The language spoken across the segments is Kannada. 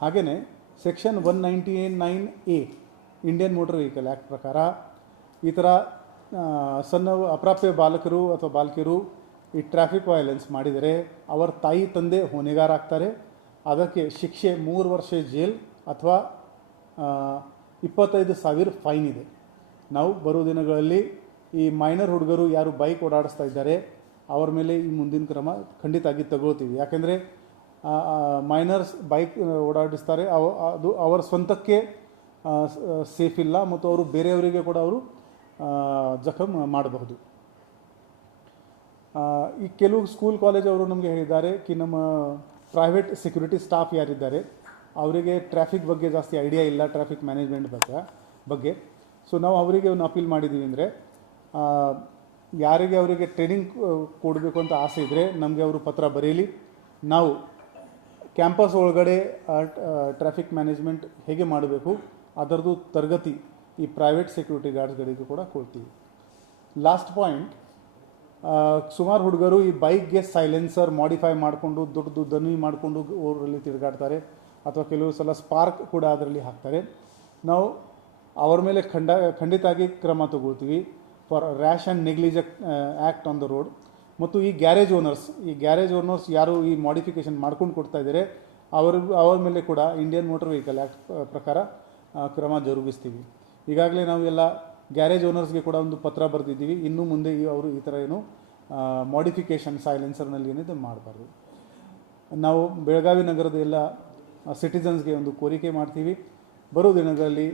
ಹಾಗೆಯೇ section one ninety nine A, Indian motor vehicle act ಪ್ರಕಾರ ಈ ಥರ ಸಣ್ಣ ಅಪ್ರಾಪ್ಯ ಬಾಲಕರು ಅಥವಾ ಬಾಲಕಿಯರು ಈ ಟ್ರಾಫಿಕ್ ವಯಲೆನ್ಸ್ ಮಾಡಿದರೆ ಅವರ ತಾಯಿ ತಂದೆ ಹೊಣೆಗಾರಾಗ್ತಾರೆ ಅದಕ್ಕೆ ಶಿಕ್ಷೆ ಮೂರು ವರ್ಷ ಜೈಲ್ ಅಥವಾ ಇಪ್ಪತ್ತೈದು ಸಾವಿರ ಫೈನ್ ಇದೆ. ನಾವು ಬರೋ ದಿನಗಳಲ್ಲಿ ಈ ಮೈನರ್ ಹುಡುಗರು ಯಾರು ಬೈಕ್ ಓಡಾಡಿಸ್ತಾ ಇದ್ದಾರೆ, ಅವರ ಮೇಲೆ ಈ ಮುಂದಿನ ಕ್ರಮ ಖಂಡಿತಾಗಿ ತಗೊಳ್ತೀವಿ. ಯಾಕೆಂದರೆ ಮೈನರ್ಸ್ ಬೈಕ್ ಓಡಾಡಿಸ್ತಾರೆ. ಅವ, ಅದು ಅವರ ಸ್ವಂತಕ್ಕೆ ಸೇಫ್ ಇಲ್ಲ ಮತ್ತು ಅವರು ಬೇರೆಯವರಿಗೆ ಕೂಡ ಅವರು ಜಖಮ್ ಮಾಡಬಹುದು. ಈ ಕೆಲವು ಸ್ಕೂಲ್ ಕಾಲೇಜ್ ಅವರು ನಮಗೆ ಹೇಳಿದ್ದಾರೆ ಕಿ, ನಮ್ಮ ಪ್ರೈವೇಟ್ ಸೆಕ್ಯೂರಿಟಿ ಸ್ಟಾಫ್ ಯಾರಿದ್ದಾರೆ, ಅವರಿಗೆ ಟ್ರಾಫಿಕ್ ಬಗ್ಗೆ ಜಾಸ್ತಿ ಐಡಿಯಾ ಇಲ್ಲ ಟ್ರಾಫಿಕ್ ಮ್ಯಾನೇಜ್ಮೆಂಟ್ ಬಗ್ಗೆ ಬಗ್ಗೆ. ಸೊ ನಾವು ಅವರಿಗೆ ಒಂದು ಅಪೀಲ್ ಮಾಡಿದ್ದೀವಿ ಅಂದರೆ ಯಾರಿಗೆ ಅವರಿಗೆ ಟ್ರೈನಿಂಗ್ ಕೊಡಬೇಕು ಅಂತ ಆಸೆ ಇದ್ದರೆ ನಮಗೆ ಅವರು ಪತ್ರ ಬರೀಲಿ. ನಾವು ಕ್ಯಾಂಪಸ್ ಒಳಗಡೆ ಟ್ರಾಫಿಕ್ ಮ್ಯಾನೇಜ್ಮೆಂಟ್ ಹೇಗೆ ಮಾಡಬೇಕು, ಅದರದ್ದು ತರಗತಿ ಈ ಪ್ರೈವೇಟ್ ಸೆಕ್ಯೂರಿಟಿ ಗಾರ್ಡ್ಸ್ಗಳಿಗೆ ಕೂಡ ಕೊಡ್ತೀವಿ. ಲಾಸ್ಟ್ ಪಾಯಿಂಟ್ ಸುಮಾರು ಹುಡುಗರು ಈ ಬೈಕ್ಗೆ ಸೈಲೆನ್ಸರ್ ಮಾಡಿಫೈ ಮಾಡಿಕೊಂಡು ದೊಡ್ಡದು ದನಿ ಮಾಡಿಕೊಂಡು ಊರಲ್ಲಿ ತಿರುಗಾಡ್ತಾರೆ, ಅಥವಾ ಕೆಲವು ಸಲ ಸ್ಪಾರ್ಕ್ ಕೂಡ ಅದರಲ್ಲಿ ಹಾಕ್ತಾರೆ. ನಾವು ಅವರ ಮೇಲೆ ಖಂಡ, ಖಂಡಿತವಾಗಿ ಕ್ರಮ ತಗೊಳ್ತೀವಿ. For rash and negligent act on the road ಮತ್ತು ಈ ಗ್ಯಾರೇಜ್ ಓನರ್ಸ್, ಈ ಗ್ಯಾರೇಜ್ ಓನರ್ಸ್ ಯಾರು ಈ ಮಾಡಿಫಿಕೇಷನ್ ಮಾಡ್ಕೊಂಡು ಕೊಡ್ತಾ ಇದ್ದಾರೆ, ಅವ್ರ ಅವ್ರ ಮೇಲೆ ಕೂಡ ಇಂಡಿಯನ್ ಮೋಟರ್ ವೆಹಿಕಲ್ ಆ್ಯಕ್ಟ್ ಪ್ರಕಾರ ಕ್ರಮ ಜರುಗಿಸ್ತೀವಿ. ಈಗಾಗಲೇ ನಾವು ಎಲ್ಲ ಗ್ಯಾರೇಜ್ ಓನರ್ಸ್ಗೆ ಕೂಡ ಒಂದು ಪತ್ರ ಬರೆದಿದ್ದೀವಿ. ಇನ್ನು ಮುಂದೆ ಅವರು ಈ ಥರ ಏನು ಮಾಡಿಫಿಕೇಷನ್ ಸೈಲೆನ್ಸರ್ನಲ್ಲಿ ಏನಿದೆ ಮಾಡಬಾರ್ದು. ನಾವು ಬೆಳಗಾವಿ ನಗರದ ಎಲ್ಲ ಸಿಟಿಸನ್ಸ್ಗೆ ಒಂದು ಕೋರಿಕೆ ಮಾಡ್ತೀವಿ. ಬರೋ ದಿನಗಳಲ್ಲಿ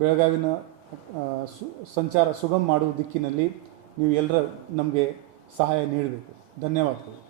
ಬೆಳಗಾವಿನ ಸಂಚಾರ ಸುಗಮ ಮಾಡುವ ದಿಕ್ಕಿನಲ್ಲಿ ನೀವು ಎಲ್ಲರ ನಮಗೆ ಸಹಾಯ ನೀಡಬೇಕು. ಧನ್ಯವಾದಗಳು.